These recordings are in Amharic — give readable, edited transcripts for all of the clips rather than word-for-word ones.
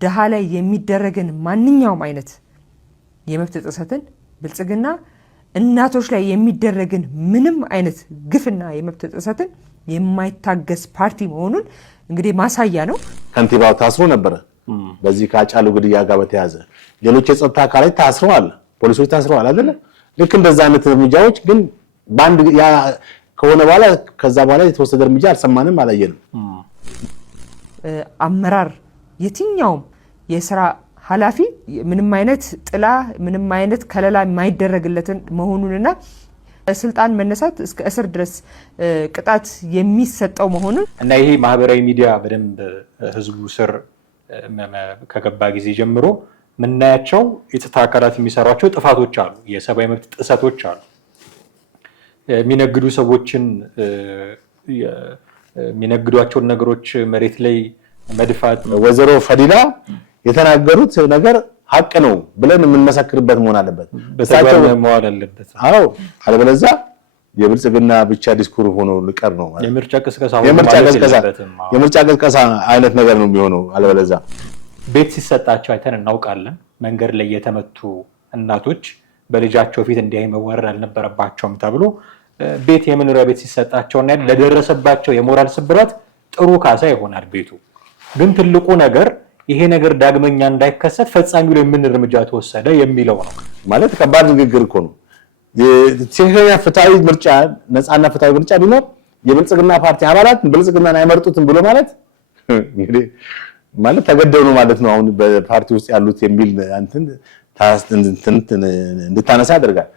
ደሃ ላይ የሚደረግን ማንኛውም አይነት የመብት ጥሰትን ብልጽግና እናቶች ላይ የሚደረግን ምንም አይነት ግፍና የመብት ጥሰትን የማይታገስ ፓርቲ መሆኑን እንግዲህ ማሳያ ነው። ከንቲባው ታስሮ ነበር በዚህ ከአጫሉ ግድያ ጋር በተያያዘ ሌሎች የጸጥታ አካላት ታስረዋል፣ ፖሊሶች ታስረዋል አይደል? ልክ እንደዛ አይነት እርምጃዎች ግን ባንድ ያ ከሆነ በኋላ ከዛ በኋላ የተወሰደ እርምጃ አልሰማንም አላየንም። አመራር የትኛውም የሥራ ኃላፊ ምንም አይነት ጥላ ምንም አይነት ከለላ የማይደረግለትን መሆኑንና ስልጣን መነሳት እስከ እስር ድረስ ቅጣት የሚሰጠው መሆኑን እና ይሄ ማህበራዊ ሚዲያ በደንብ ህዝቡ ስር ከገባ ጊዜ ጀምሮ ምናያቸው የጸጥታ አካላት የሚሰሯቸው ጥፋቶች አሉ፣ የሰብአዊ መብት ጥሰቶች አሉ። የሚነግዱ ሰዎችን የሚነግዷቸውን ነገሮች መሬት ላይ መድፋት ወይዘሮ ፈዲላ የተናገሩት ነገር ሀቅ ነው ብለን የምንመሰክርበት መሆን አለበት፣ በተግባር መዋል አለበት። አዎ አለበለዚያ የብልጽግና ብቻ ዲስኩር ሆኖ ልቀር ነው ማለት የምርጫ ቅስቀሳ አይነት ነገር ነው የሚሆነው። አለበለዚያ ቤት ሲሰጣቸው አይተን እናውቃለን። መንገድ ላይ የተመቱ እናቶች በልጃቸው ፊት እንዲያይ መወረድ አልነበረባቸውም ተብሎ ቤት የመኖሪያ ቤት ሲሰጣቸውና ለደረሰባቸው የሞራል ስብራት ጥሩ ካሳ ይሆናል ቤቱ። ግን ትልቁ ነገር ይሄ ነገር ዳግመኛ እንዳይከሰት ፈጻሚው ላይ ምን እርምጃ ተወሰደ የሚለው ነው። ማለት ከባድ ንግግር እኮ ነው። የትክክለኛ ፍትሃዊ ምርጫ ነፃና ፍትሃዊ ምርጫ ቢኖር የብልጽግና ፓርቲ አባላት ብልጽግናን አይመርጡትም ብሎ ማለት እንግዲህ ማለት ተገደሉ ማለት ነው። አሁን በፓርቲ ውስጥ ያሉት የሚል እንትን እንድታነሳ ያደርጋል።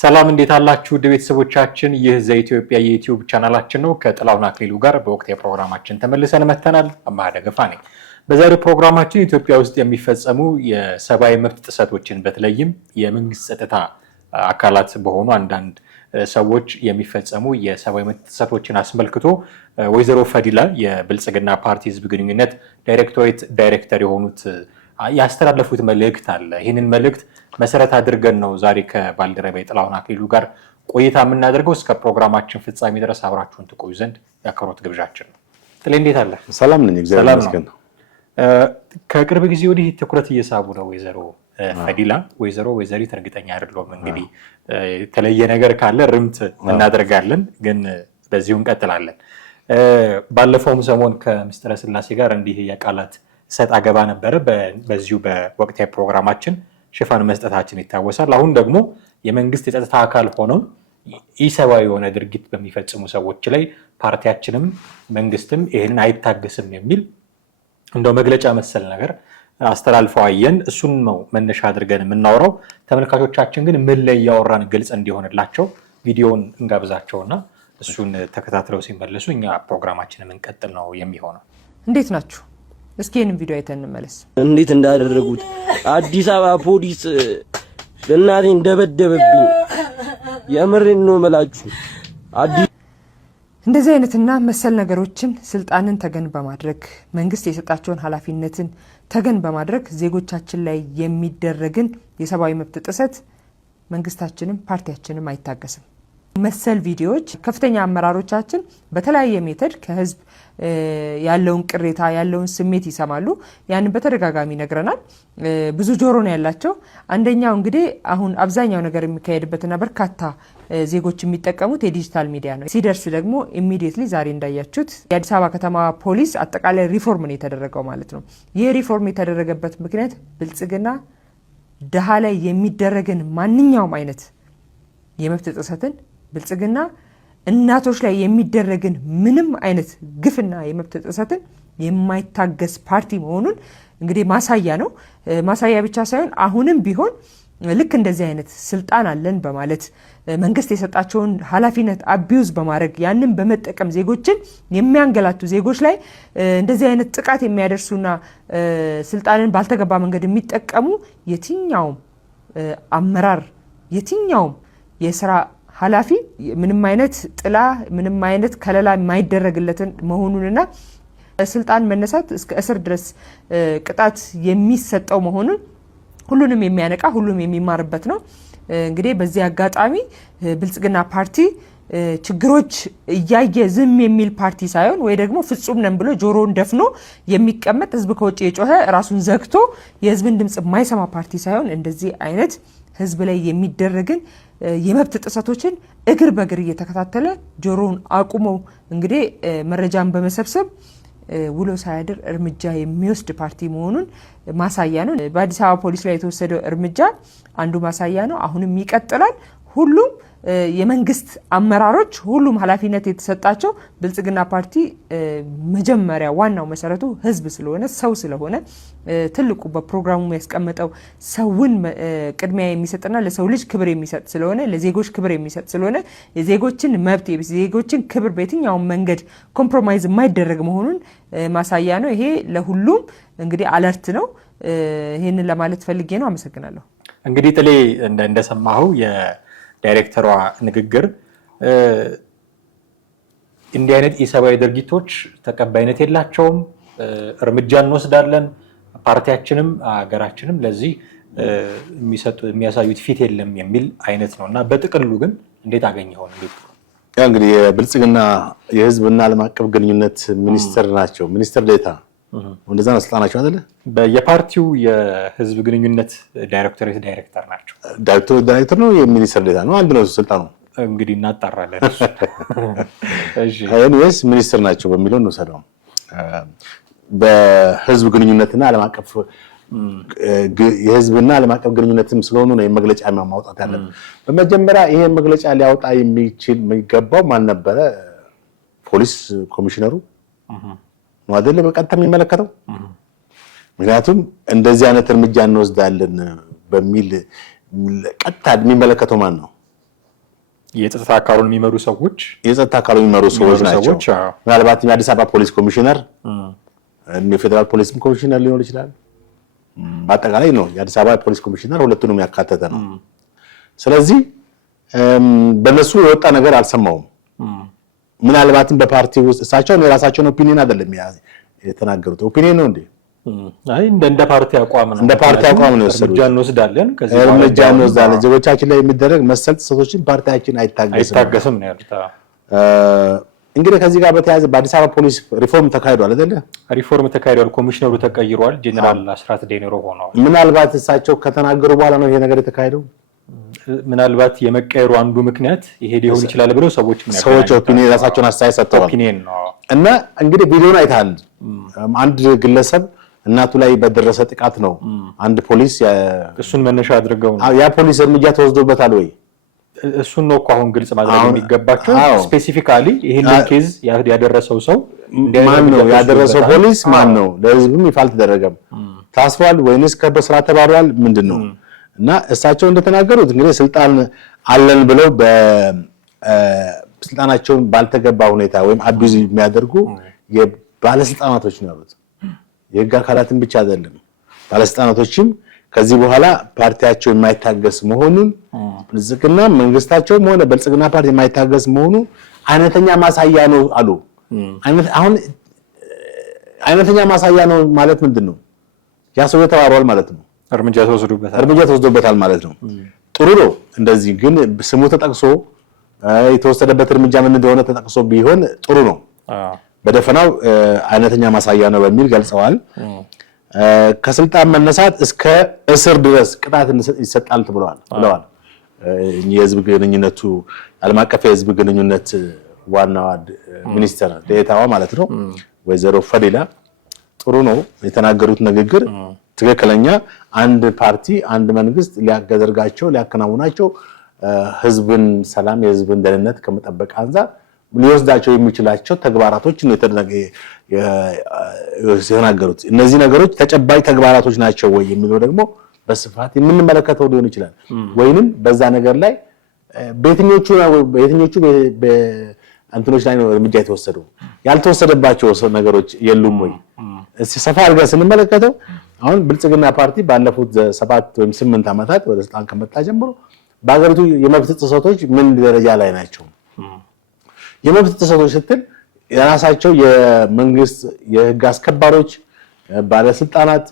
ሰላም እንዴት አላችሁ ውድ ቤተሰቦቻችን? ይህ ዘኢትዮጵያ የዩቲዩብ ቻናላችን ነው። ከጥላሁን አክሊሉ ጋር በወቅታዊ ፕሮግራማችን ተመልሰን መተናል። አማሃ ደገፋ ነኝ። በዛሬው ፕሮግራማችን ኢትዮጵያ ውስጥ የሚፈጸሙ የሰብአዊ መብት ጥሰቶችን በተለይም የመንግስት ጸጥታ አካላት በሆኑ አንዳንድ ሰዎች የሚፈጸሙ የሰብአዊ መብት ጥሰቶችን አስመልክቶ ወይዘሮ ፈዲላ የብልጽግና ፓርቲ ህዝብ ግንኙነት ዳይሬክቶሬት ዳይሬክተር የሆኑት ያስተላለፉት መልእክት አለ። ይህንን መልእክት መሰረት አድርገን ነው ዛሬ ከባልደረባዬ ጥላሁን አክሊሉ ጋር ቆይታ የምናደርገው። እስከ ፕሮግራማችን ፍጻሜ ድረስ አብራችሁን ትቆዩ ዘንድ የአክብሮት ግብዣችን ነው። ጥሌ እንዴት አለ? ሰላም ነኝ፣ እግዚአብሔር ይመስገን። ከቅርብ ጊዜ ወዲህ ትኩረት እየሳቡ ነው ወይዘሮ ፈዲላ። ወይዘሪት እርግጠኛ አይደለሁም። እንግዲህ የተለየ ነገር ካለ ርምት እናደርጋለን፣ ግን በዚሁ እንቀጥላለን። ባለፈውም ሰሞን ከምስጢረ ስላሴ ጋር እንዲህ የቃላት ሰጥ አገባ ነበረ። በዚሁ በወቅታዊ ፕሮግራማችን ሽፋን መስጠታችን ይታወሳል። አሁን ደግሞ የመንግስት የጸጥታ አካል ሆነው ኢሰብአዊ የሆነ ድርጊት በሚፈጽሙ ሰዎች ላይ ፓርቲያችንም መንግስትም ይህንን አይታገስም የሚል እንደው መግለጫ መሰል ነገር አስተላልፈው አየን። እሱን ነው መነሻ አድርገን የምናወራው። ተመልካቾቻችን ግን ምን ላይ እያወራን ግልጽ እንዲሆንላቸው ቪዲዮውን እንጋብዛቸውና እሱን ተከታትለው ሲመለሱ እኛ ፕሮግራማችን የምንቀጥል ነው የሚሆነው። እንዴት ናችሁ? እስኪ ይህንን ቪዲዮ አይተን እንመለስ። እንዴት እንዳደረጉት አዲስ አበባ ፖሊስ እናቴ እንደበደበብኝ የምሬን ነው የምላችሁ። እንደዚህ አይነትና መሰል ነገሮችን ስልጣንን ተገን በማድረግ መንግስት የሰጣቸውን ኃላፊነትን ተገን በማድረግ ዜጎቻችን ላይ የሚደረግን የሰብአዊ መብት ጥሰት መንግስታችንም ፓርቲያችንም አይታገስም። መሰል ቪዲዮዎች ከፍተኛ አመራሮቻችን በተለያየ ሜተድ ከህዝብ ያለውን ቅሬታ ያለውን ስሜት ይሰማሉ። ያንን በተደጋጋሚ ነግረናል። ብዙ ጆሮ ነው ያላቸው። አንደኛው እንግዲህ አሁን አብዛኛው ነገር የሚካሄድበትና በርካታ ዜጎች የሚጠቀሙት የዲጂታል ሚዲያ ነው። ሲደርስ ደግሞ ኢሚዲየትሊ ዛሬ እንዳያችሁት የአዲስ አበባ ከተማ ፖሊስ አጠቃላይ ሪፎርም ነው የተደረገው ማለት ነው። ይህ ሪፎርም የተደረገበት ምክንያት ብልጽግና ደሃ ላይ የሚደረግን ማንኛውም አይነት የመብት ጥሰትን ብልጽግና እናቶች ላይ የሚደረግን ምንም አይነት ግፍና የመብት ጥሰትን የማይታገስ ፓርቲ መሆኑን እንግዲህ ማሳያ ነው። ማሳያ ብቻ ሳይሆን አሁንም ቢሆን ልክ እንደዚህ አይነት ስልጣን አለን በማለት መንግስት የሰጣቸውን ኃላፊነት አቢዩዝ በማድረግ ያንን በመጠቀም ዜጎችን የሚያንገላቱ ዜጎች ላይ እንደዚህ አይነት ጥቃት የሚያደርሱና ስልጣንን ባልተገባ መንገድ የሚጠቀሙ የትኛውም አመራር የትኛውም የሥራ ኃላፊ ምንም አይነት ጥላ ምንም አይነት ከለላ የማይደረግለትን መሆኑንና ስልጣን መነሳት እስከ እስር ድረስ ቅጣት የሚሰጠው መሆኑን ሁሉንም የሚያነቃ ሁሉም የሚማርበት ነው። እንግዲህ በዚህ አጋጣሚ ብልጽግና ፓርቲ ችግሮች እያየ ዝም የሚል ፓርቲ ሳይሆን ወይ ደግሞ ፍጹም ነን ብሎ ጆሮውን ደፍኖ የሚቀመጥ ህዝብ ከውጭ የጮኸ ራሱን ዘግቶ የህዝብን ድምጽ የማይሰማ ፓርቲ ሳይሆን እንደዚህ አይነት ህዝብ ላይ የሚደረግን የመብት ጥሰቶችን እግር በእግር እየተከታተለ ጆሮውን አቁሞ እንግዲህ መረጃን በመሰብሰብ ውሎ ሳያድር እርምጃ የሚወስድ ፓርቲ መሆኑን ማሳያ ነው። በአዲስ አበባ ፖሊስ ላይ የተወሰደው እርምጃ አንዱ ማሳያ ነው። አሁንም ይቀጥላል። ሁሉም የመንግስት አመራሮች ሁሉም ኃላፊነት የተሰጣቸው ብልጽግና ፓርቲ መጀመሪያ ዋናው መሰረቱ ህዝብ ስለሆነ ሰው ስለሆነ ትልቁ በፕሮግራሙ ያስቀመጠው ሰውን ቅድሚያ የሚሰጥና ለሰው ልጅ ክብር የሚሰጥ ስለሆነ ለዜጎች ክብር የሚሰጥ ስለሆነ የዜጎችን መብት የዜጎችን ክብር በየትኛውም መንገድ ኮምፕሮማይዝ የማይደረግ መሆኑን ማሳያ ነው። ይሄ ለሁሉም እንግዲህ አለርት ነው። ይሄንን ለማለት ፈልጌ ነው። አመሰግናለሁ። እንግዲህ ጥሌ እንደሰማኸው ዳይሬክተሯ ንግግር እንዲህ አይነት ኢሰብአዊ ድርጊቶች ተቀባይነት የላቸውም፣ እርምጃ እንወስዳለን፣ ፓርቲያችንም ሀገራችንም ለዚህ የሚያሳዩት ፊት የለም የሚል አይነት ነው እና በጥቅሉ ግን እንዴት አገኘኸው? እንግዲህ የብልጽግና የህዝብና ዓለም አቀፍ ግንኙነት ሚኒስትር ናቸው። ሚኒስትር ዴታ እንደዛ ነው ስልጣናቸው አይደለ? የፓርቲው የህዝብ ግንኙነት ዳይሬክተር ናቸው። ዳይሬክተር ነው የሚኒስትር ዴታ ነው? አንድ ነው ስልጣኑ። እንግዲህ እናጣራለን። እሺ ኤኒዌይስ ሚኒስትር ናቸው በሚለው እንወሰደው። በህዝብ ግንኙነትና ዓለም አቀፍ የህዝብና ዓለም አቀፍ ግንኙነትም ስለሆኑ ነው መግለጫ ማውጣት ያለበት። በመጀመሪያ ይሄ መግለጫ ሊያወጣ የሚገባው ማን ነበረ? ፖሊስ ኮሚሽነሩ ነው አይደለ? በቀጥታ የሚመለከተው። ምክንያቱም እንደዚህ አይነት እርምጃ እንወስዳለን በሚል ቀጥታ የሚመለከተው ማን ነው? የጸጥታ አካሉን የሚመሩ ሰዎች ናቸው። ምናልባት የአዲስ አበባ ፖሊስ ኮሚሽነር፣ የፌደራል ፖሊስ ኮሚሽነር ሊሆን ይችላል። በአጠቃላይ ነው የአዲስ አበባ ፖሊስ ኮሚሽነር ሁለቱንም ያካተተ ነው። ስለዚህ በነሱ የወጣ ነገር አልሰማውም። ምናልባትም በፓርቲ ውስጥ እሳቸው የራሳቸውን ኦፒኒየን አይደለም የተናገሩት። ኦፒኒየን ነው እንዴ? አይ እንደ ፓርቲ አቋም ነው። እንደ ፓርቲ አቋም ነው የወሰዱት። እርምጃ እንወስዳለን፣ ዜጎቻችን ላይ የሚደረግ መሰል ጥሰቶችን ፓርቲያችን አይታገስም ነው ያሉት። እንግዲህ ከዚህ ጋር በተያያዘ በአዲስ አበባ ፖሊስ ሪፎርም ተካሂዷል አይደለ? ሪፎርም ተካሂዷል። ኮሚሽነሩ ተቀይሯል። ጄኔራል አስራት ዴኔሮ ሆነዋል። ምናልባት እሳቸው ከተናገሩ በኋላ ነው ይሄ ነገር የተካሄደው። ምናልባት የመቀየሩ አንዱ ምክንያት ይሄ ሊሆን ይችላል ብለው ሰዎች ኦፒኒየን ራሳቸውን አስተያየት ሰጥተዋል። እና እንግዲህ ቪዲዮን አይተሃል። አንድ ግለሰብ እናቱ ላይ በደረሰ ጥቃት ነው አንድ ፖሊስ እሱን መነሻ አድርገው ነው ያ ፖሊስ እርምጃ ተወስዶበታል ወይ? እሱን ነው እኮ አሁን ግልጽ ማድረግ የሚገባቸው። ስፔሲፊካሊ ይሄንን ኬዝ ያደረሰው ሰው ማን ነው? ያደረሰው ፖሊስ ማን ነው? ለህዝብም ይፋ አልተደረገም። ታስሯል ወይንስ ከበስራ ተባሯል? ምንድነው? እና እሳቸው እንደተናገሩት እንግዲህ ስልጣን አለን ብለው በስልጣናቸውን ባልተገባ ሁኔታ ወይም አቢዩዝ የሚያደርጉ የባለስልጣናቶች ነው ያሉት። የህግ አካላትን ብቻ አይደለም፣ ባለስልጣናቶችም ከዚህ በኋላ ፓርቲያቸው የማይታገስ መሆኑን ብልጽግና መንግስታቸውም ሆነ ብልጽግና ፓርቲ የማይታገስ መሆኑ አይነተኛ ማሳያ ነው አሉ። አሁን አይነተኛ ማሳያ ነው ማለት ምንድነው? ያ ሰው ተባሯል ማለት ነው። እርምጃ ተወስዶበታል ማለት ነው። ጥሩ ነው። እንደዚህ ግን ስሙ ተጠቅሶ የተወሰደበት እርምጃ ምን እንደሆነ ተጠቅሶ ቢሆን ጥሩ ነው። በደፈናው አይነተኛ ማሳያ ነው በሚል ገልጸዋል። ከስልጣን መነሳት እስከ እስር ድረስ ቅጣት ይሰጣል ብለዋል። የህዝብ ግንኙነቱ ዓለም አቀፍ የህዝብ ግንኙነት ዋናዋ ሚኒስትር ዴኤታዋ ማለት ነው ወይዘሮ ፈዲላ ጥሩ ነው የተናገሩት ንግግር ትክክለኛ። አንድ ፓርቲ አንድ መንግስት ሊያከናውናቸው ህዝብን ሰላም የህዝብን ደህንነት ከመጠበቅ አንፃር ሊወስዳቸው የሚችላቸው ተግባራቶች ነው የተናገሩት። እነዚህ ነገሮች ተጨባጭ ተግባራቶች ናቸው ወይ የሚለው ደግሞ በስፋት የምንመለከተው ሊሆን ይችላል። ወይንም በዛ ነገር ላይ በየትኞቹ እንትኖች ላይ ነው እርምጃ የተወሰደው? ያልተወሰደባቸው ነገሮች የሉም ወይ? ሰፋ አድርገን ስንመለከተው አሁን ብልጽግና ፓርቲ ባለፉት 7 ወይም 8 ዓመታት ወደ ስልጣን ከመጣ ጀምሮ በአገሪቱ የመብት ጥሰቶች ምን ደረጃ ላይ ናቸው? የመብት ጥሰቶች ስትል የራሳቸው የመንግስት የህግ አስከባሪዎች ባለስልጣናት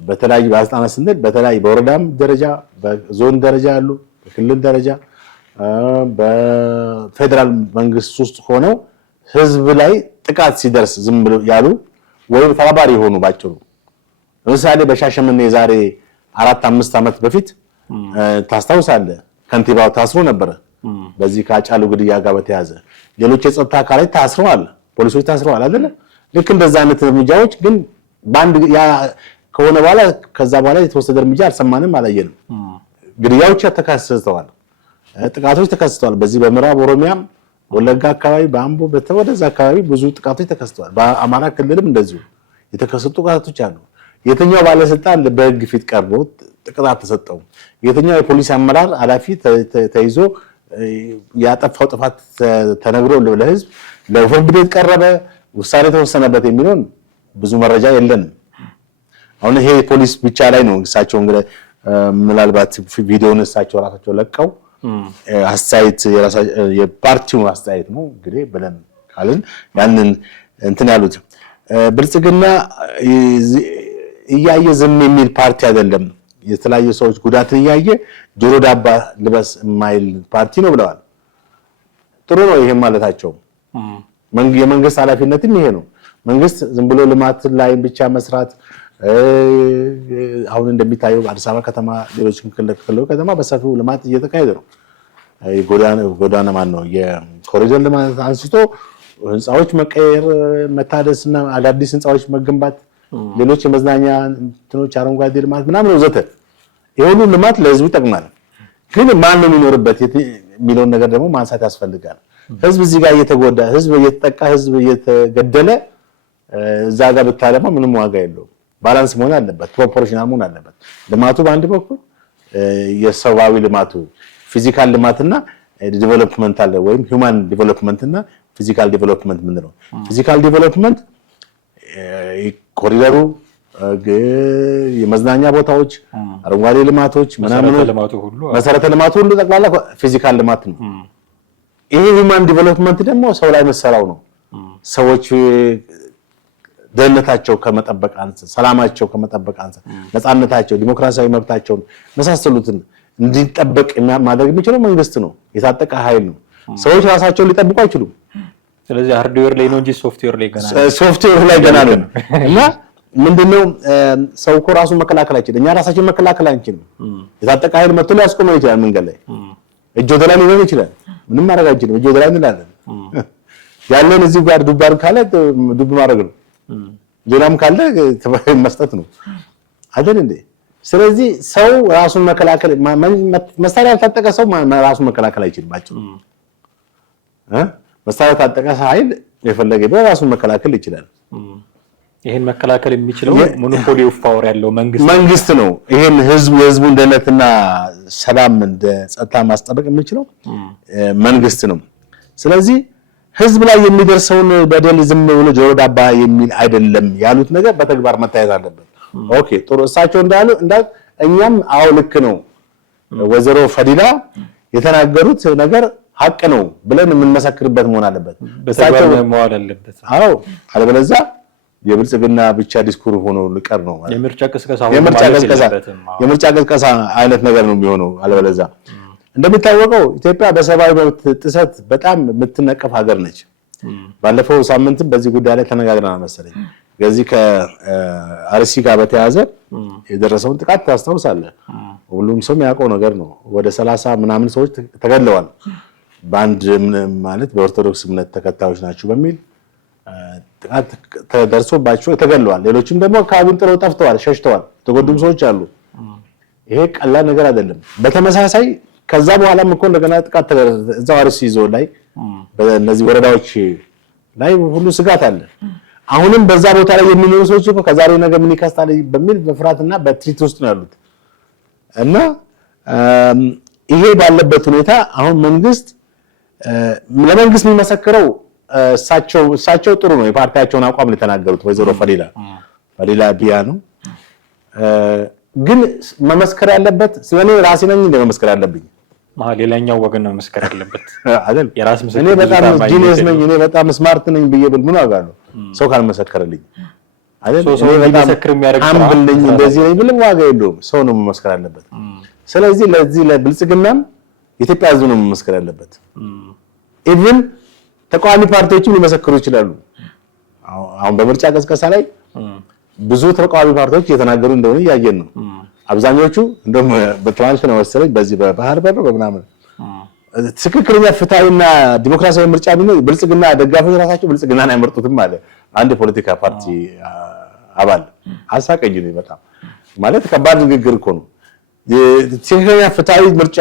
በተለያዩ ባለስልጣናት ስንል በተለያዩ በወረዳም ደረጃ በዞን ደረጃ ያሉ በክልል ደረጃ በፌደራል መንግስት ውስጥ ሆነው ህዝብ ላይ ጥቃት ሲደርስ ዝም ብለው ያሉ ወይም ተባባሪ የሆኑ ባጭሩ ለምሳሌ በሻሸመኔ የዛሬ 4-5 ዓመት በፊት ታስታውሳለህ ከንቲባው ታስሮ ነበር በዚህ ከአጫሉ ግድያ ጋር በተያዘ ሌሎች የጸጥታ አካላት ታስረዋል ፖሊሶች ታስረዋል አይደለ ልክ እንደዛ አይነት እርምጃዎች ግን ባንድ ያ ከሆነ በኋላ ከዛ በኋላ የተወሰደ እርምጃ አልሰማንም አላየንም ግድያዎች ተከስተዋል ጥቃቶች ተከስተዋል በዚህ በምዕራብ ኦሮሚያም ወለጋ አካባቢ በአምቦ በተወደዛ አካባቢ ብዙ ጥቃቶች ተከስተዋል በአማራ ክልልም እንደዚሁ የተከሰቱ ጥቃቶች አሉ የትኛው ባለስልጣን በህግ ፊት ቀርቦ ጥቃት ተሰጠው የትኛው የፖሊስ አመራር ኃላፊ ተይዞ ያጠፋው ጥፋት ተነግሮ ለህዝብ ለፍርድ ቤት ቀረበ ውሳኔ ተወሰነበት የሚለው ብዙ መረጃ የለንም አሁን ይሄ ፖሊስ ብቻ ላይ ነው እሳቸው እንግዲህ ምናልባት ቪዲዮውን እሳቸው ራሳቸው ለቀው አስተያየት የፓርቲው አስተያየት ነው እንግዲህ ብለን ካልን ያንን እንትን ያሉት ብልጽግና እያየ ዝም የሚል ፓርቲ አይደለም የተለያዩ ሰዎች ጉዳትን እያየ ጆሮ ዳባ ልበስ የማይል ፓርቲ ነው ብለዋል ጥሩ ነው ይሄ ማለታቸው የመንግስት ኃላፊነትም ይሄ ነው መንግስት ዝም ብሎ ልማት ላይ ብቻ መስራት አሁን እንደሚታየው አዲስ አበባ ከተማ ሌሎች ክልሎች ከተማ በሰፊው ልማት እየተካሄደ ነው ጎዳና ማን ነው የኮሪደር ልማት አንስቶ ህንጻዎች መቀየር መታደስና አዳዲስ ህንጻዎች መገንባት ሌሎች የመዝናኛ እንትኖች አረንጓዴ ልማት ምናምን ወዘተ የሁሉ ልማት ለህዝቡ ይጠቅማል ግን ማን ነው የሚኖርበት የሚለውን ነገር ደግሞ ማንሳት ያስፈልጋል ህዝብ እዚህ ጋር እየተጎዳ ህዝብ እየተጠቃ ህዝብ እየተገደለ እዛ ጋር ብታለማ ምንም ዋጋ የለውም ባላንስ መሆን አለበት ፕሮፖርሽናል መሆን አለበት ልማቱ በአንድ በኩል የሰዋዊ ልማቱ ፊዚካል ልማትና ዲቨሎፕመንት አለ ወይም ሂውማን ዲቨሎፕመንት እና ፊዚካል ዲቨሎፕመንት ምንድነው ፊዚካል ዲቨሎፕመንት ኮሪደሩ የመዝናኛ ቦታዎች አረንጓዴ ልማቶች ምናምን መሰረተ ልማቱ ሁሉ ጠቅላላ ፊዚካል ልማት ነው ይሄ ሂውማን ዲቨሎፕመንት ደግሞ ሰው ላይ መሰራው ነው ሰዎች ደህንነታቸው ከመጠበቅ አንፃር ሰላማቸው ከመጠበቅ አንፃር ነፃነታቸው ዲሞክራሲያዊ መብታቸው መሳሰሉትን እንዲጠበቅ ማድረግ የሚችለው መንግስት ነው የታጠቀ ኃይል ነው ሰዎች ራሳቸውን ሊጠብቁ አይችሉም ስለዚህ ሃርድዌር ላይ ነው እንጂ ሶፍትዌር ላይ ገና ነው እና ምንድነው ሰው እኮ ራሱን መከላከል አይችልም እኛ ራሳችን መከላከል አንችልም የታጠቀ ኃይል መጥቶ ሊያስቆመን ይችላል መንገድ ላይ እጅ ወደ ላይ ሊሆን ይችላል ምንም ማድረግ አይችልም እጅ ወደ ላይ እንላለን ያለን እዚህ ጋር ዱባር ካለ ዱብ ማድረግ ነው ሌላም ካለ መስጠት ነው አይደል እንዴ ስለዚህ ሰው ራሱን መከላከል መሳሪያ ያልታጠቀ ሰው ራሱን መከላከል አይችልም ባጭሩ መሳሪያ ያልታጠቀ ኃይል የፈለገ በራሱን መከላከል ይችላል ይሄን መከላከል የሚችለው ሞኖፖሊ ኦፍ ፓወር ያለው መንግስት ነው ይሄን የህዝቡን ደህንነትና ሰላም እንደ ጸጥታ ማስጠበቅ የሚችለው መንግስት ነው ስለዚህ ህዝብ ላይ የሚደርሰውን በደል ዝም ብሎ ጆሮ ዳባ የሚል አይደለም ያሉት ነገር በተግባር መታየት አለበት ኦኬ ጥሩ እሳቸው እንዳሉ እኛም አው ልክ ነው ወዘሮ ፈዲላ የተናገሩት ነገር ሀቅ ነው ብለን የምንመሰክርበት መሆን አለበት በተግባር መዋል አለበት አዎ አለበለዚያ የብልጽግና ብቻ ዲስኩር ሆኖ ልቀር ነው ማለት የምርጫ ቅስቀሳ አይነት ነገር ነው የሚሆነው አለበለዚያ እንደሚታወቀው ኢትዮጵያ በሰብአዊ መብት ጥሰት በጣም የምትነቀፍ ሀገር ነች ባለፈው ሳምንትም በዚህ ጉዳይ ላይ ተነጋግረናል መሰለኝ ከዚህ ከአርሲ ጋር በተያያዘ የደረሰውን ጥቃት ታስታውሳለህ ሁሉም ሰው የሚያውቀው ነገር ነው ወደ 30 ምናምን ሰዎች ተገድለዋል በአንድ ማለት በኦርቶዶክስ እምነት ተከታዮች ናቸው በሚል ጥቃት ተደርሶባቸው ተገድለዋል ሌሎችም ደግሞ አካባቢውን ጥለው ጠፍተዋል ሸሽተዋል ተጎዱም ሰዎች አሉ ይሄ ቀላል ነገር አይደለም በተመሳሳይ ከዛ በኋላም እኮ እንደገና ጥቃት እዛው አርሲ ዞን ላይ በእነዚህ ወረዳዎች ላይ ሁሉ ስጋት አለ አሁንም በዛ ቦታ ላይ የሚኖሩ ሰዎች እኮ ከዛሬው ነገ ምን ይከስታል በሚል በፍራትና በትሪት ውስጥ ነው ያሉት እና ይሄ ባለበት ሁኔታ አሁን መንግስት ለመንግስት የሚመሰክረው እሳቸው ጥሩ ነው የፓርቲያቸውን አቋም ለተናገሩት ወይዘሮ ፈዲላ ቢያ ነው ግን መመስከር ያለበት ስለኔ ራሴ ነኝ እንደመመስከር ያለብኝ ሌላኛው ወገን ነው መመስከር ያለበት አይደል የራስ ምስክር እኔ በጣም ጂኒየስ ነኝ እኔ በጣም ስማርት ነኝ ብዬብል ምን ዋጋ ነው ሰው ካልመሰከረልኝ አይደል ሰው ሊመሰክር የሚያደርግ አምብልኝ እንደዚህ ነኝ ብልም ዋጋ የለውም ሰው ነው መመስከር ያለበት ስለዚህ ለዚህ ለብልጽግናም ኢትዮጵያ ህዝብ ነው መመስከር ያለበት። ኢቭን ተቃዋሚ ፓርቲዎችም ሊመሰክሩ ይችላሉ። አሁን በምርጫ ቀስቀሳ ላይ ብዙ ተቃዋሚ ፓርቲዎች እየተናገሩ እንደሆነ እያየን ነው። አብዛኞቹ እንደውም በትናንት ነው መሰለኝ በዚህ በባህር በር በምናምን ትክክለኛ ፍትሃዊና ዲሞክራሲያዊ ምርጫ ቢኖር ብልጽግና ደጋፊዎች ራሳቸው ብልጽግናን አይመርጡትም አለ አንድ ፖለቲካ ፓርቲ አባል። አሳቀኝ ነው በጣም ማለት ከባድ ንግግር እኮ ነው። ትክክለኛ ፍትሃዊ ምርጫ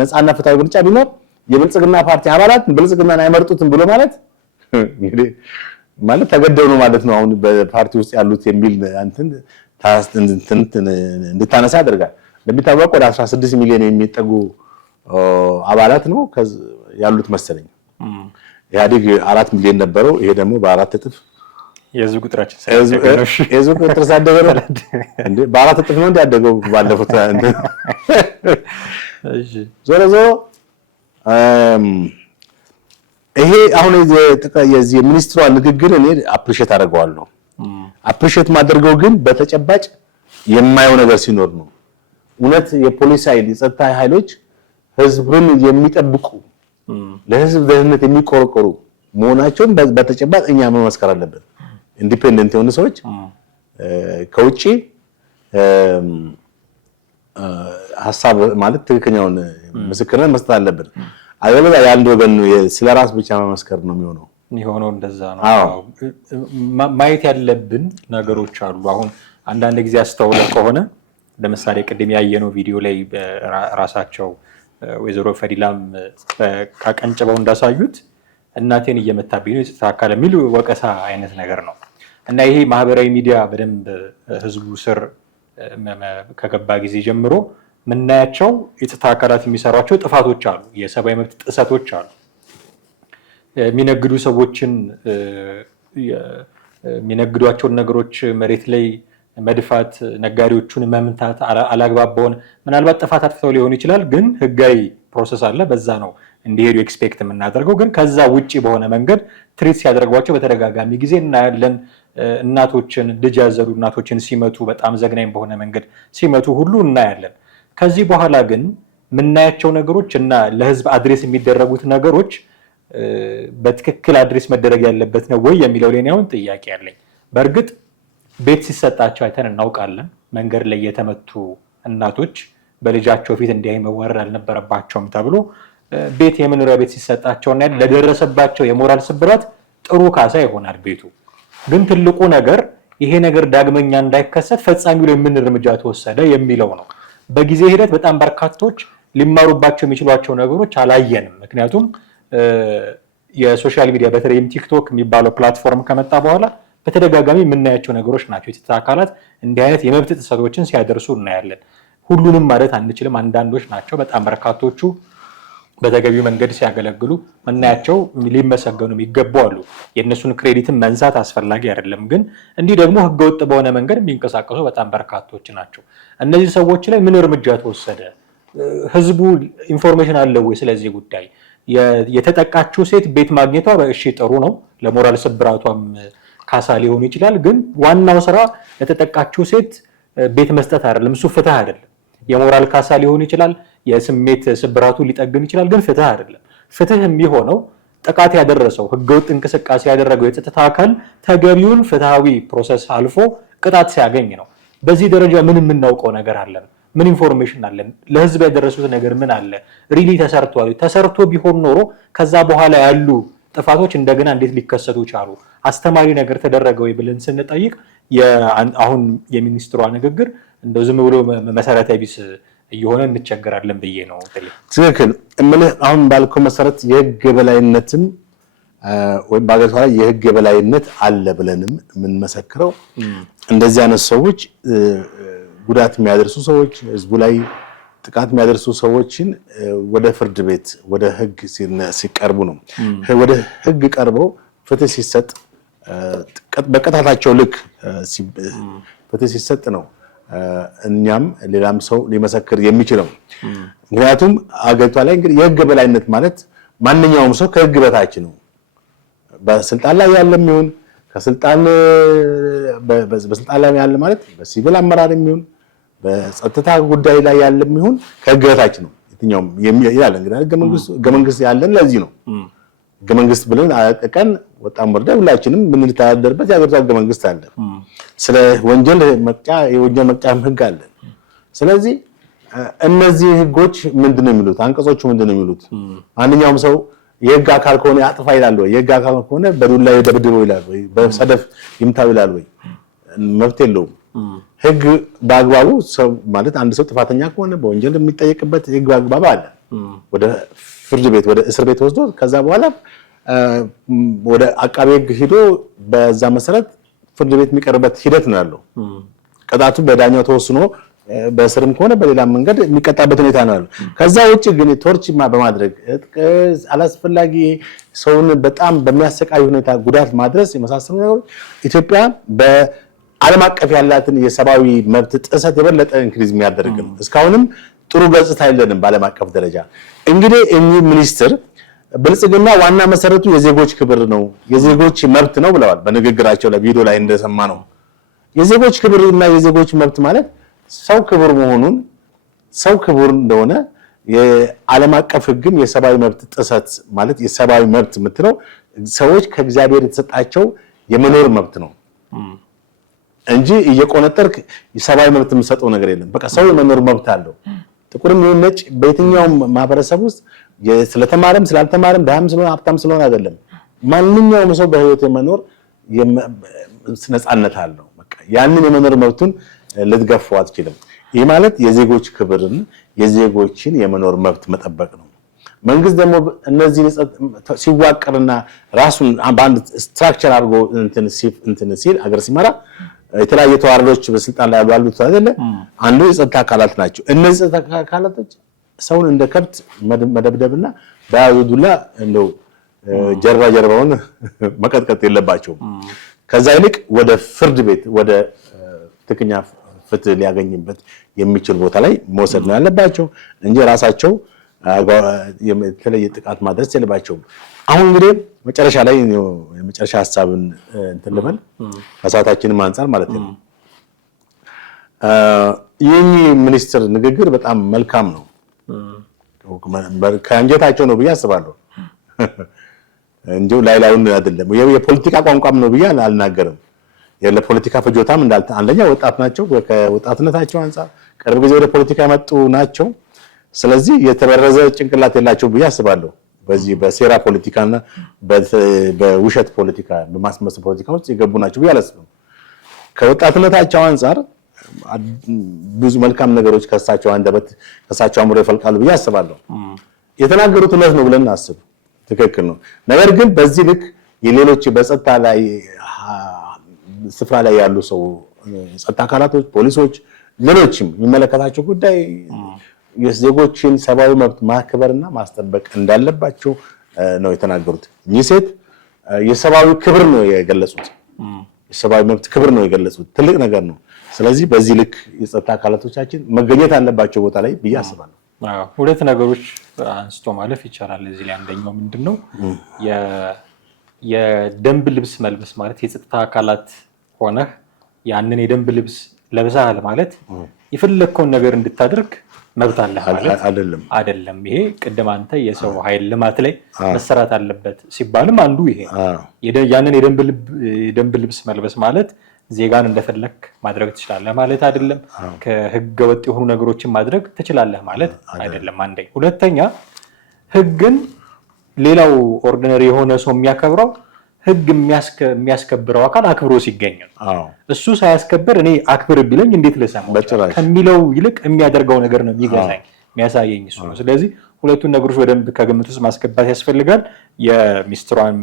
ነፃና ፍትሃዊ ምርጫ ቢኖር የብልጽግና ፓርቲ አባላት ብልጽግናን አይመርጡትም ብሎ ማለት እንግዲህ ማለት ተገደው ነው ማለት ነው። አሁን በፓርቲ ውስጥ ያሉት የሚል እንትን እንድታነሳ ያደርጋል። እንደሚታወቀው ወደ 16 ሚሊዮን የሚጠጉ አባላት ነው ያሉት መሰለኝ። ኢህአዴግ 4 ሚሊዮን ነበረው። ይሄ ደግሞ በአራት እጥፍ የህዝብ ቁጥራችን የህዝብ ቁጥር ሳደገ ነው እንዴ? በአራት እጥፍ ነው እንዲያደገው ባለፉት እሺ ዞሮ ዞሮ ይሄ አሁን የዚህ ሚኒስትሯ ንግግር እኔ አፕሪሼት አደርገዋለሁ። አፕሪሼት ማድረገው ግን በተጨባጭ የማየው ነገር ሲኖር ነው። እውነት የፖሊስ ኃይል የጸጥታ ኃይሎች ህዝብን የሚጠብቁ ለህዝብ ደህንነት የሚቆረቆሩ መሆናቸውን በተጨባጭ እኛ መመስከር አለብን። ኢንዲፔንደንት የሆኑ ሰዎች ከውጪ ሐሳብ ማለት ትክክለኛውን ምስክርነት መስጠት አለብን። አለበለዚያ የአንድ ወገን ስለራስ ብቻ መመስከር ነው የሚሆነው። እንደዛ ነው ማየት ያለብን ነገሮች አሉ። አሁን አንዳንድ ጊዜ አስተውለን ከሆነ ለምሳሌ ቅድም ያየነው ቪዲዮ ላይ ራሳቸው ወይዘሮ ፈዲላም ካቀንጭበው እንዳሳዩት እናቴን እየመታብኝ ነው የጸጥታ አካል የሚል ወቀሳ አይነት ነገር ነው እና ይሄ ማህበራዊ ሚዲያ በደንብ ህዝቡ ስር ከገባ ጊዜ ጀምሮ ምናያቸው የጸጥታ አካላት የሚሰሯቸው ጥፋቶች አሉ፣ የሰብአዊ መብት ጥሰቶች አሉ። የሚነግዱ ሰዎችን የሚነግዷቸውን ነገሮች መሬት ላይ መድፋት፣ ነጋዴዎቹን መምታት፣ አላግባብ በሆነ ምናልባት ጥፋት አጥፍተው ሊሆን ይችላል፣ ግን ህጋዊ ፕሮሰስ አለ፣ በዛ ነው እንዲሄዱ ኤክስፔክት የምናደርገው። ግን ከዛ ውጪ በሆነ መንገድ ትሪት ሲያደርጓቸው በተደጋጋሚ ጊዜ እናያለን። እናቶችን ልጅ ያዘሉ እናቶችን ሲመቱ፣ በጣም ዘግናኝ በሆነ መንገድ ሲመቱ ሁሉ እናያለን። ከዚህ በኋላ ግን የምናያቸው ነገሮች እና ለህዝብ አድሬስ የሚደረጉት ነገሮች በትክክል አድሬስ መደረግ ያለበት ነው ወይ የሚለው ላይ አሁን ጥያቄ አለኝ። በእርግጥ ቤት ሲሰጣቸው አይተን እናውቃለን። መንገድ ላይ የተመቱ እናቶች በልጃቸው ፊት እንዲህ መወረድ አልነበረባቸውም ተብሎ ቤት የመኖሪያ ቤት ሲሰጣቸውና ለደረሰባቸው የሞራል ስብራት ጥሩ ካሳ ይሆናል ቤቱ። ግን ትልቁ ነገር ይሄ ነገር ዳግመኛ እንዳይከሰት ፈጻሚው ላይ ምን እርምጃ ተወሰደ የሚለው ነው። በጊዜ ሂደት በጣም በርካቶች ሊማሩባቸው የሚችሏቸው ነገሮች አላየንም። ምክንያቱም የሶሻል ሚዲያ በተለይም ቲክቶክ የሚባለው ፕላትፎርም ከመጣ በኋላ በተደጋጋሚ የምናያቸው ነገሮች ናቸው። የጸጥታ አካላት እንዲህ አይነት የመብት ጥሰቶችን ሲያደርሱ እናያለን። ሁሉንም ማለት አንችልም፣ አንዳንዶች ናቸው። በጣም በርካቶቹ በተገቢው መንገድ ሲያገለግሉ መናያቸው ሊመሰገኑ ይገባሉ። የእነሱን ክሬዲትን መንሳት አስፈላጊ አይደለም። ግን እንዲህ ደግሞ ህገወጥ በሆነ መንገድ የሚንቀሳቀሱ በጣም በርካቶች ናቸው። እነዚህ ሰዎች ላይ ምን እርምጃ ተወሰደ? ህዝቡ ኢንፎርሜሽን አለው ወይ ስለዚህ ጉዳይ? የተጠቃችው ሴት ቤት ማግኘቷ እሺ ጥሩ ነው፣ ለሞራል ስብራቷም ካሳ ሊሆን ይችላል። ግን ዋናው ስራ ለተጠቃችው ሴት ቤት መስጠት አይደለም። እሱ ፍትህ አይደለም። የሞራል ካሳ ሊሆን ይችላል፣ የስሜት ስብራቱ ሊጠግን ይችላል፣ ግን ፍትህ አይደለም። ፍትህ የሚሆነው ጥቃት ያደረሰው ህገወጥ እንቅስቃሴ ያደረገው የጸጥታ አካል ተገቢውን ፍትሃዊ ፕሮሰስ አልፎ ቅጣት ሲያገኝ ነው። በዚህ ደረጃ ምን የምናውቀው ነገር አለን? ምን ኢንፎርሜሽን አለን? ለህዝብ ያደረሱት ነገር ምን አለ? ሪሊ ተሰርቷል? ተሰርቶ ቢሆን ኖሮ ከዛ በኋላ ያሉ ጥፋቶች እንደገና እንዴት ሊከሰቱ ቻሉ? አስተማሪ ነገር ተደረገ ወይ ብለን ስንጠይቅ አሁን የሚኒስትሯ ንግግር እንደው ዝም ብሎ መሰረተ ቢስ እየሆነ እንቸገራለን ብዬ ነው። ትክክል እምልህ አሁን ባልከው መሰረት የህግ የበላይነትን ወይም በአገሪቷ ላይ የህግ የበላይነት አለ ብለንም የምንመሰክረው እንደዚህ አይነት ሰዎች ጉዳት የሚያደርሱ ሰዎች፣ ህዝቡ ላይ ጥቃት የሚያደርሱ ሰዎችን ወደ ፍርድ ቤት ወደ ህግ ሲቀርቡ ነው። ወደ ህግ ቀርበው ፍትህ ሲሰጥ በቅጣታቸው ልክ ፍትህ ሲሰጥ ነው እኛም ሌላም ሰው ሊመሰክር የሚችለው። ምክንያቱም አገሪቷ ላይ እንግዲህ የህግ በላይነት ማለት ማንኛውም ሰው ከህግ በታች ነው። በስልጣን ላይ ያለም ይሁን በስልጣን ላይ ያለ ማለት በሲቪል አመራር የሚሆን በጸጥታ ጉዳይ ላይ ያለም ይሁን ከህግ በታች ነው የትኛውም ይላል። እንግዲህ ህገ መንግስት ያለን ለዚህ ነው። ህገ መንግስት ብለን አቀቀን ወጣም ወርደ ሁላችንም ምን ልታደርበት ያገርታ ህገ መንግስት አለ። ስለ ወንጀል መቅጫ የወንጀል መቅጫ ህግ አለ። ስለዚህ እነዚህ ህጎች ምንድነው የሚሉት? አንቀጾቹ ምንድነው የሚሉት? ማንኛውም ሰው የህግ አካል ከሆነ ያጥፋ ይላል ወይ? የህግ አካል ከሆነ በዱላ ይደብድበው ይላል ወይ? በሰደፍ ይምታው ይላል ወይ? መብት የለውም። ህግ በአግባቡ ሰው ማለት አንድ ሰው ጥፋተኛ ከሆነ በወንጀል የሚጠየቅበት ህግ በአግባቡ አለ። ወደ ፍርድ ቤት ወደ እስር ቤት ወስዶ ከዛ በኋላ ወደ አቃቤ ህግ ሄዶ በዛ መሰረት ፍርድ ቤት የሚቀርበት ሂደት ነው ያለው። ቅጣቱ በዳኛው ተወስኖ በእስርም ከሆነ በሌላ መንገድ የሚቀጣበት ሁኔታ ነው ያለው። ከዛ ውጪ ግን ቶርች በማድረግ አላስፈላጊ ሰውን በጣም በሚያሰቃይ ሁኔታ ጉዳት ማድረስ የመሳሰሉ ነገሮች ኢትዮጵያ በዓለም አቀፍ ያላትን የሰብአዊ መብት ጥሰት የበለጠ ኢንክሪዝ የሚያደርግ ነው። እስካሁንም ጥሩ ገጽታ የለንም በዓለም አቀፍ ደረጃ። እንግዲህ እኚህ ሚኒስትር ብልጽግና ዋና መሰረቱ የዜጎች ክብር ነው፣ የዜጎች መብት ነው ብለዋል በንግግራቸው ላይ ቪዲዮ ላይ እንደሰማ ነው። የዜጎች ክብር እና የዜጎች መብት ማለት ሰው ክቡር መሆኑን ሰው ክቡር እንደሆነ የዓለም አቀፍ ህግም የሰብአዊ መብት ጥሰት ማለት የሰብአዊ መብት የምትለው ሰዎች ከእግዚአብሔር የተሰጣቸው የመኖር መብት ነው እንጂ እየቆነጠርክ የሰብአዊ መብት የምትሰጠው ነገር የለም። በቃ ሰው የመኖር መብት አለው። ጥቁርም ይሁን ነጭ በየትኛውም ማህበረሰብ ውስጥ ስለተማረም ስላልተማረም ደሃም ስለሆነ ሀብታም ስለሆነ አይደለም። ማንኛውም ሰው በህይወት የመኖር ነፃነት አለው። በቃ ያንን የመኖር መብቱን ልትገፋው አትችልም። ይህ ማለት የዜጎች ክብርን የዜጎችን የመኖር መብት መጠበቅ ነው። መንግስት ደግሞ እነዚህ ሲዋቀርና ራሱን በአንድ ስትራክቸር አድርጎ እንትን ሲል አገር ሲመራ የተለያየ ተዋረዶች በስልጣን ላይ ያሉት አይደለ? አንዱ የጸጥታ አካላት ናቸው። እነዚህ የጸጥታ አካላቶች ሰውን እንደ ከብት መደብደብና በያዙዱላ እንደው ጀርባውን መቀጥቀጥ የለባቸውም። ከዛ ይልቅ ወደ ፍርድ ቤት ወደ ትክክለኛ ፍትህ ሊያገኝበት የሚችል ቦታ ላይ መውሰድ ነው ያለባቸው እንጂ ራሳቸው የተለየ ጥቃት ማድረስ የለባቸውም። አሁን እንግዲህ መጨረሻ ላይ የመጨረሻ ሐሳብን እንትን ልበል ከሰዓታችንም አንፃር ማለት ነው። ይህ ሚኒስትር ንግግር በጣም መልካም ነው። ከአንጀታቸው ነው ብዬ አስባለሁ እንጂ ላይላዩን አይደለም። የፖለቲካ ቋንቋም ነው ብዬ አልናገርም። ለፖለቲካ ፍጆታም አንደኛ ወጣት ናቸው። ከወጣትነታቸው አንፃር ቅርብ ጊዜ ወደ ፖለቲካ የመጡ ናቸው። ስለዚህ የተበረዘ ጭንቅላት የላቸው ብዬ አስባለሁ። በዚህ በሴራ ፖለቲካና በውሸት ፖለቲካ በማስመሰል ፖለቲካ ውስጥ የገቡ ናቸው ብዬ አላስብም። ከወጣትነታቸው አንፃር ብዙ መልካም ነገሮች ከሳቸው አንደበት ከሳቸው አምሮ ይፈልቃሉ ብዬ አስባለሁ። የተናገሩት እውነት ነው ብለን አስብ፣ ትክክል ነው። ነገር ግን በዚህ ልክ የሌሎች በጸጥታ ላይ ስፍራ ላይ ያሉ ሰው ጸጥታ አካላቶች፣ ፖሊሶች፣ ሌሎችም የሚመለከታቸው ጉዳይ የዜጎችን ሰብአዊ መብት ማክበርና ማስጠበቅ እንዳለባቸው ነው የተናገሩት። እኚህ ሴት የሰብአዊ ክብር ነው የገለጹት። የሰብአዊ መብት ክብር ነው የገለጹት። ትልቅ ነገር ነው። ስለዚህ በዚህ ልክ የጸጥታ አካላቶቻችን መገኘት አለባቸው ቦታ ላይ ብዬ አስባለሁ። ሁለት ነገሮች አንስቶ ማለፍ ይቻላል እዚህ ላይ። አንደኛው ምንድነው የደንብ ልብስ መልበስ ማለት የጸጥታ አካላት ሆነህ ያንን የደንብ ልብስ ለብሰሃል ማለት የፈለግከውን ነገር እንድታደርግ መብት አለህ ማለት አይደለም። ይሄ ቅድም አንተ የሰው ኃይል ልማት ላይ መሰራት አለበት ሲባልም አንዱ ይሄ ያንን የደንብ ልብስ መልበስ ማለት ዜጋን እንደፈለክ ማድረግ ትችላለህ ማለት አይደለም። ከህገ ወጥ የሆኑ ነገሮችን ማድረግ ትችላለህ ማለት አይደለም። አንደኛ። ሁለተኛ ህግን ሌላው ኦርዲነሪ የሆነ ሰው የሚያከብረው ህግ የሚያስከብረው አካል አክብሮ ሲገኝ ነው። እሱ ሳያስከብር እኔ አክብር ቢለኝ እንዴት ልሰማው ከሚለው ይልቅ የሚያደርገው ነገር ነው የሚገዛኝ የሚያሳየኝ እሱ ነው። ስለዚህ ሁለቱን ነገሮች በደንብ ከግምት ውስጥ ማስገባት ያስፈልጋል። የሚኒስትሯም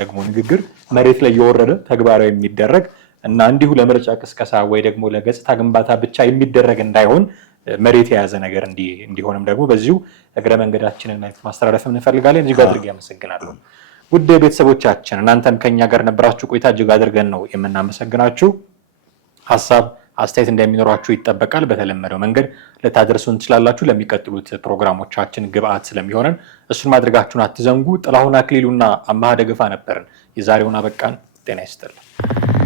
ደግሞ ንግግር መሬት ላይ የወረደ ተግባራዊ የሚደረግ እና እንዲሁ ለምርጫ ቅስቀሳ ወይ ደግሞ ለገጽታ ግንባታ ብቻ የሚደረግ እንዳይሆን መሬት የያዘ ነገር እንዲሆንም ደግሞ በዚሁ እግረ መንገዳችንን መልዕክት ማስተላለፍ እንፈልጋለን። እጅግ አድርጌ አመሰግናለሁ። ውድ ቤተሰቦቻችን እናንተም ከኛ ጋር ነበራችሁ ቆይታ እጅግ አድርገን ነው የምናመሰግናችሁ። ሀሳብ አስተያየት እንደሚኖራችሁ ይጠበቃል። በተለመደው መንገድ ልታደርሱን ትችላላችሁ። ለሚቀጥሉት ፕሮግራሞቻችን ግብአት ስለሚሆነን እሱን ማድረጋችሁን አትዘንጉ። ጥላሁን አክሊሉና አማሃ ደግፋ ነበርን። የዛሬውን አበቃን። ጤና ይስጥልን።